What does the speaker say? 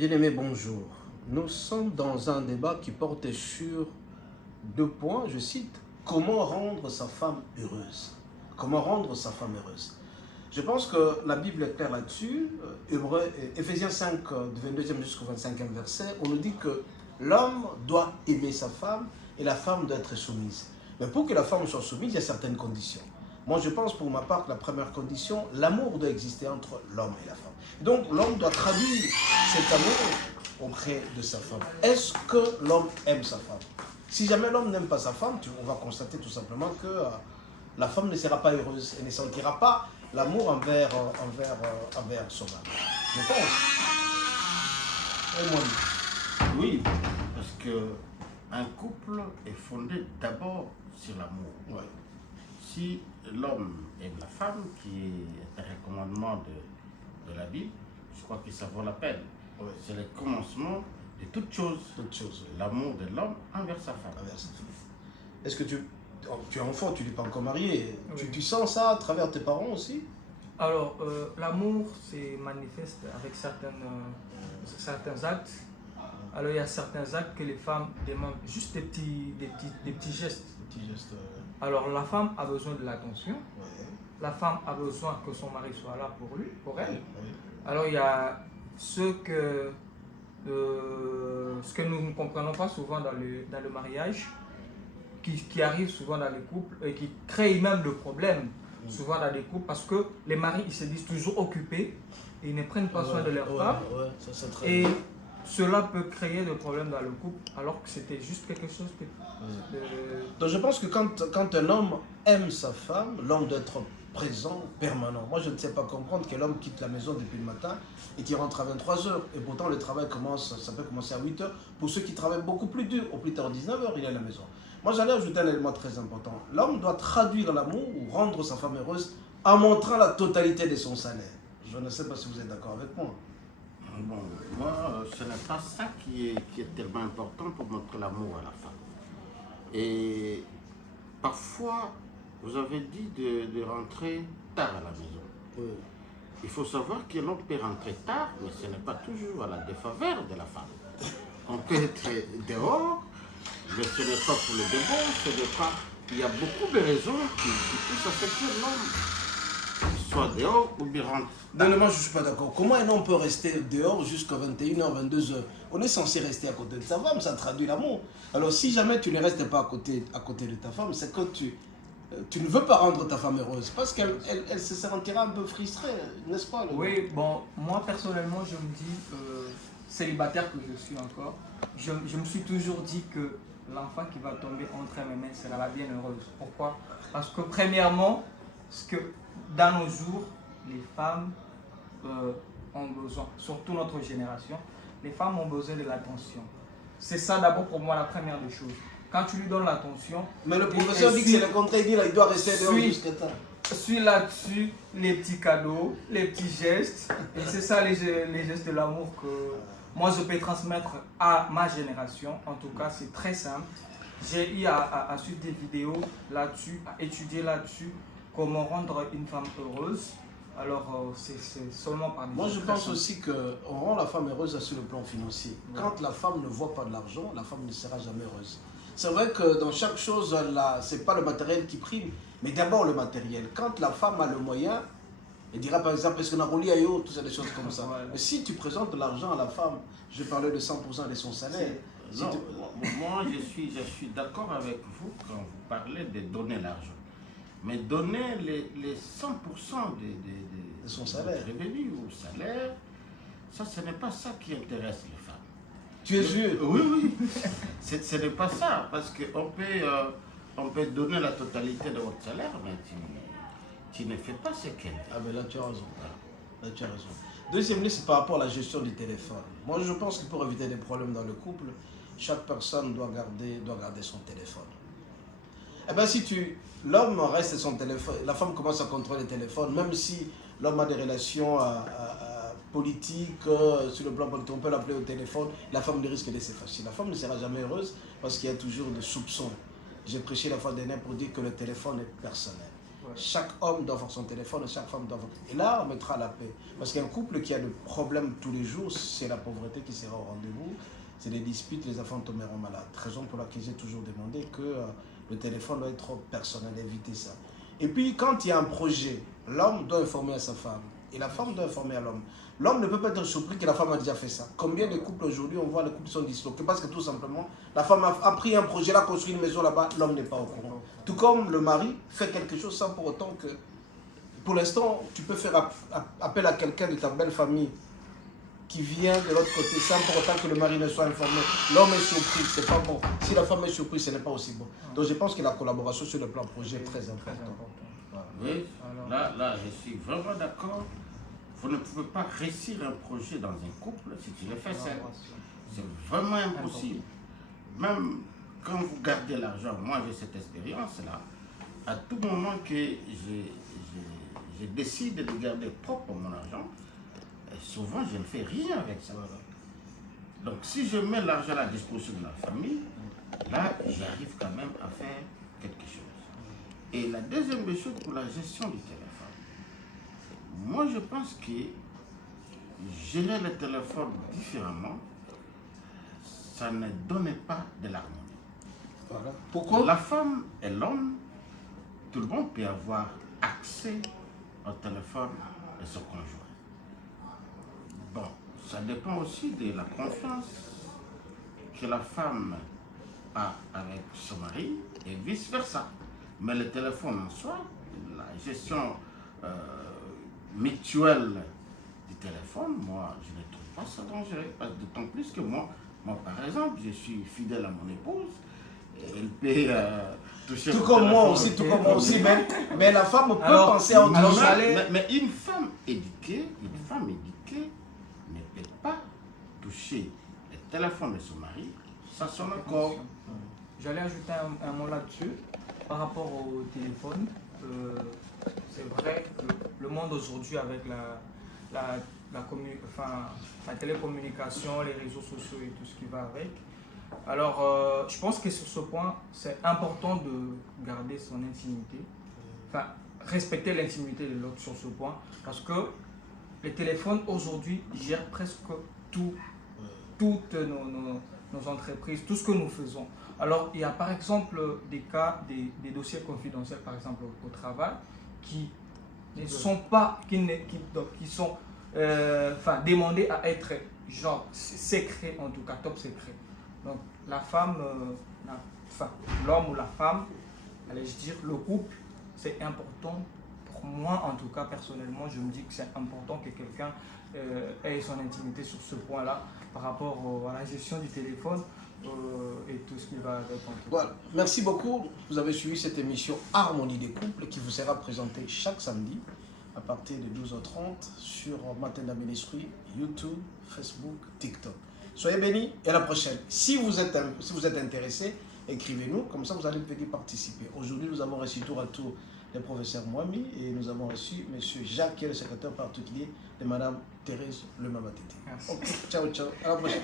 Bien-aimés, bonjour. Nous sommes dans un débat qui porte sur deux points, je cite, comment rendre sa femme heureuse. Comment rendre sa femme heureuse. Je pense que la Bible est claire là-dessus. Éphésiens 5, du 22e jusqu'au 25e verset, on nous dit que l'homme doit aimer sa femme et la femme doit être soumise. Mais pour que la femme soit soumise, il y a certaines conditions. Moi, je pense pour ma part que la première condition, l'amour doit exister entre l'homme et la femme. Donc, l'homme doit traduire cet amour auprès de sa femme. Est-ce que l'homme aime sa femme? Si jamais l'homme n'aime pas sa femme, on va constater tout simplement que la femme ne sera pas heureuse et ne sentira pas l'amour envers son mari. Je pense. Et moi, Oui, parce que un couple est fondé d'abord sur l'amour. ouais. Si l'homme aime la femme, qui est un recommandement de la Bible, je crois que ça vaut la peine. Ouais. C'est le commencement de toute chose. Toute chose. Oui. L'amour de l'homme envers sa femme. Envers sa femme. Est-ce que tu es enfant, tu n'es pas encore marié, Oui. tu sens ça à travers tes parents aussi? Alors, l'amour se manifeste avec certains actes. Alors, il y a certains actes que les femmes demandent juste des petits gestes. Petit geste. Alors, la femme a besoin de l'attention. Ouais. La femme a besoin que son mari soit là pour elle. Ouais. Alors, il y a ce que nous ne comprenons pas souvent dans le mariage, qui arrive souvent dans les couples et qui crée même le problème souvent dans les couples, parce que les maris ils se disent toujours occupés et ils ne prennent pas soin de leur femme, Ça, c'est très et bien. cela peut créer des problèmes dans le couple alors que c'était juste quelque chose Donc je pense que quand un homme aime sa femme, l'homme doit être présent, permanent. Moi, je ne sais pas comprendre que l'homme quitte la maison depuis le matin et qu'il rentre à 23h. Et pourtant, le travail ça peut commencer à 8h. Pour ceux qui travaillent beaucoup plus dur, au plus tard 19h, il est à la maison. Moi, j'allais ajouter un élément très important. L'homme doit traduire l'amour ou rendre sa femme heureuse en montrant la totalité de son salaire. Je ne sais pas si vous êtes d'accord avec moi. Bon, moi, ce n'est pas ça qui est tellement important pour montrer l'amour à la femme. Et parfois, vous avez dit de rentrer tard à la maison. Oui. Il faut savoir que l'homme peut rentrer tard, mais ce n'est pas toujours à la défaveur de la femme. On peut être dehors, mais ce n'est pas pour le débat, ce n'est pas... Il y a beaucoup de raisons qui poussent à ce que l'homme soit dehors ou bien rentre. Non, moi je ne suis pas d'accord. Comment un homme peut rester dehors jusqu'à 21h, 22h? On est censé rester à côté de sa femme, ça traduit l'amour. Alors si jamais tu ne restes pas à côté de ta femme, c'est que tu ne veux pas rendre ta femme heureuse, parce qu'elle se sentira un peu frustrée, n'est-ce pas? Oui, bon, moi personnellement, je me dis, célibataire que je suis encore, je me suis toujours dit que l'enfant qui va tomber entre mes mains sera la bienheureuse. Pourquoi? Parce que premièrement, dans nos jours, les femmes ont besoin, surtout notre génération, les femmes ont besoin de l'attention. C'est ça d'abord pour moi la première des choses. Quand tu lui donnes l'attention... Mais le professeur dit que c'est le contraire, il dit qu'il doit rester dehors jusqu'à temps. Suis là-dessus les petits cadeaux, les petits gestes. Et c'est ça les gestes de l'amour que moi je peux transmettre à ma génération. En tout cas, c'est très simple. J'ai eu à suivre des vidéos là-dessus, à étudier là-dessus, comment rendre une femme heureuse. Alors, c'est seulement par des Moi, je pense expressions. aussi qu'on rend la femme heureuse sur le plan financier. Quand la femme ne voit pas de l'argent, la femme ne sera jamais heureuse. C'est vrai que dans chaque chose, ce n'est pas le matériel qui prime, mais d'abord le matériel. Quand la femme a le moyen, elle dira par exemple, est-ce qu'on a roulé à yo, tout ça, des choses comme ça. Voilà. Mais si tu présentes de l'argent à la femme, je parlais de 100% de son salaire. Si Non, tu- moi je suis d'accord avec vous quand vous parlez de donner l'argent. Mais donner les 100% De son salaire. de revenus ou salaire, ça ce n'est pas ça qui intéresse les femmes. Tu es sûr? Oui. Ce n'est pas ça, parce on peut donner la totalité de votre salaire, mais tu ne fais pas ce qu'elle fait. Ah ben là tu as raison. Là tu as raison. Deuxième lieu, c'est par rapport à la gestion du téléphone. Moi je pense que pour éviter des problèmes dans le couple, chaque personne doit garder son téléphone. Eh bien si l'homme reste son téléphone, la femme commence à contrôler le téléphone, même si l'homme a des relations politiques, sur le plan politique, on peut l'appeler au téléphone, la femme risque de s'effacer. La femme ne sera jamais heureuse parce qu'il y a toujours des soupçons. J'ai prêché la fois dernière pour dire que le téléphone est personnel. Chaque homme doit avoir son téléphone et chaque femme doit avoir. Et là, on mettra la paix. Parce qu'un couple qui a des problèmes tous les jours, c'est la pauvreté qui sera au rendez-vous. C'est des disputes, les enfants tomberont malades. Raison pour laquelle j'ai toujours demandé que le téléphone doit être personnel, éviter ça. Et puis, quand il y a un projet, l'homme doit informer à sa femme et la femme doit informer à l'homme. L'homme ne peut pas être surpris que la femme a déjà fait ça. Combien de couples aujourd'hui, on voit les couples sont disloqués parce que tout simplement, la femme a pris un projet, a construit une maison là-bas, l'homme n'est pas au courant. Tout comme le mari fait quelque chose sans pour autant que... Pour l'instant, tu peux faire appel à quelqu'un de ta belle famille qui vient de l'autre côté sans pour autant que le mari ne soit informé. L'homme est surpris, c'est pas bon. Si la femme est surprise, ce n'est pas aussi bon. Donc je pense que la collaboration sur le plan projet est très importante. Oui, là, je suis vraiment d'accord. Vous ne pouvez pas réussir un projet dans un couple si tu le fais seul. C'est vraiment impossible. Même quand vous gardez l'argent, moi j'ai cette expérience-là, à tout moment que je décide de garder propre mon argent, souvent je ne fais rien avec ça. Donc si je mets l'argent à la disposition de la famille, là j'arrive quand même à faire quelque chose. Et la deuxième chose pour la gestion du téléphone. Moi je pense que gérer le téléphone différemment, ça ne donnait pas de l'harmonie. Voilà. Pourquoi? La femme et l'homme, tout le monde peut avoir accès au téléphone de son conjoint. Bon, ça dépend aussi de la confiance que la femme a avec son mari et vice-versa. Mais le téléphone en soi, la gestion mutuelle du téléphone, moi, je ne trouve pas ça dangereux. D'autant plus que moi, par exemple, je suis fidèle à mon épouse. Elle peut toucher tout comme moi aussi, mais la femme peut penser à autre chose. Mais une femme éduquée ne peut pas toucher le téléphone de son mari sans son accord. J'allais ajouter un mot là-dessus par rapport au téléphone. C'est vrai que le monde aujourd'hui avec la télécommunication, les réseaux sociaux et tout ce qui va avec. Alors, je pense que sur ce point, c'est important de garder son intimité, enfin, respecter l'intimité de l'autre sur ce point, parce que les téléphones aujourd'hui gèrent presque toutes nos entreprises, tout ce que nous faisons. Alors, il y a par exemple des cas, des dossiers confidentiels, par exemple au travail, qui ne sont pas, qui sont demandés à être genre secrets, en tout cas top secret. Donc la femme, l'homme ou la femme, allais-je dire, le couple, c'est important. Pour moi, en tout cas, personnellement, je me dis que c'est important que quelqu'un ait son intimité sur ce point-là par rapport à la gestion du téléphone et tout ce qui va avec. Voilà. Merci beaucoup. Vous avez suivi cette émission Harmonie des couples qui vous sera présentée chaque samedi à partir de 12h30 sur Matin Ministry, YouTube, Facebook, TikTok. Soyez bénis et à la prochaine. Si vous êtes intéressé, écrivez-nous, comme ça vous allez venir participer. Aujourd'hui, nous avons reçu tour à tour le professeur Mwami et nous avons reçu M. Jacques, qui est le secrétaire particulier de Mme Thérèse Lemamatete. Merci. Okay. Ciao, ciao. À la prochaine.